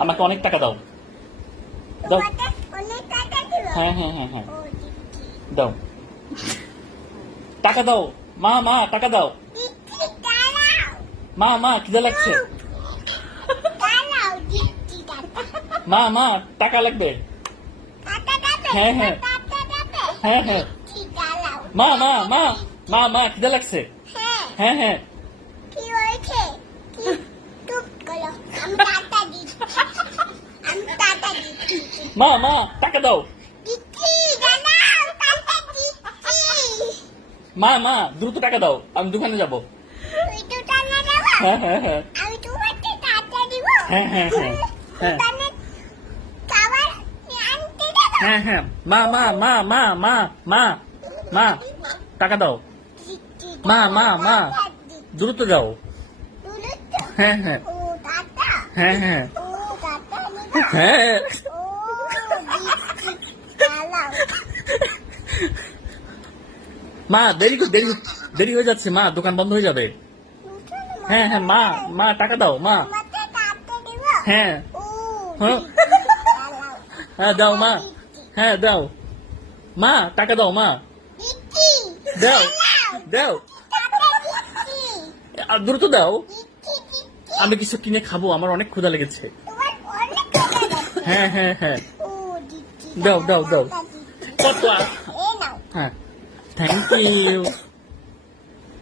আমাকে অনেক টাকা দাও। দাও। তোমাকে অনেক টাকা দিব। হ্যাঁ হ্যাঁ হ্যাঁ হ্যাঁ ও দিচ্ছি। দাও। টাকা দাও। মা মা টাকা দাও। দিচ্ছি, দাঁড়াও। মা মা খিদে লাগছে। দাঁড়াও, দিচ্ছি টাকা। মা মা টাকা লাগবে। টাকা দেবে? হ্যাঁ, হ্যাঁ। টাকা দেবে? হ্যাঁ হ্যাঁ দিচ্ছি, দাঁড়াও। মা মা মা মা মা খিদে লাগছে। হ্যাঁ, হ্যাঁ হ্যাঁ কি হয়েছে? কি? চুপ করো। আমি টাকা দিচ্ছি। আমি টাকা দিচ্ছি। মা মা টাকা দাও। দিচ্ছি, দাঁড়াও, টাকা দিচ্ছি। মা মা দ্রুত টাকা দাও, আমি দোকানে যাব। তুই তো টাকা দেবা? হ্যাঁ হ্যাঁ হ্যাঁ আমি তোমাকে টাকা দিব। হ্যাঁ হ্যাঁ হ্যাঁ হ্যাঁ দোকানে খাবার আনতে দেবো? হ্যাঁ হ্যাঁ মা মা মা মা মা মা মা টাকা দাও। দিচ্ছি, মা মা মা টাকা দিচ্ছি। দ্রুত যাও। তুলে তো? হ্যাঁ হ্যাঁ ও টাকা। হ্যাঁ হ্যাঁ ও টাকা নিব। হ্যাঁ ও দিচ্ছি, দাঁড়াও। মা দেরি দেরি হয়ে যাচ্ছে মা, দোকান বন্ধ হয়ে যাবে। হ্যাঁ হ্যাঁ মা মা টাকা দাও মা। তোমাকে টাকা দিব? হ্যাঁ ও হ্যাঁ দাঁড়াও। হ্যাঁ দাও মা। হ্যাঁ দাও মা টাকা দাও মা। দিচ্ছি, দাও দাঁড়াও। দাও টাকা দিচ্ছি। আর দ্রুত দাও, দিচ্ছি, দিচ্ছি। আমি কিছু কিনে খাবো, আমার অনেক ক্ষুধা লেগেছে। তোমার অনেক টাকা লাগবে। হ্যাঁ হ্যাঁ হ্যাঁ ও দিচ্ছি, দাও, দাও, দাও। টাকা দিচ্ছি। কত এই নাও। হ্যাঁ থ্যাংক ইউ।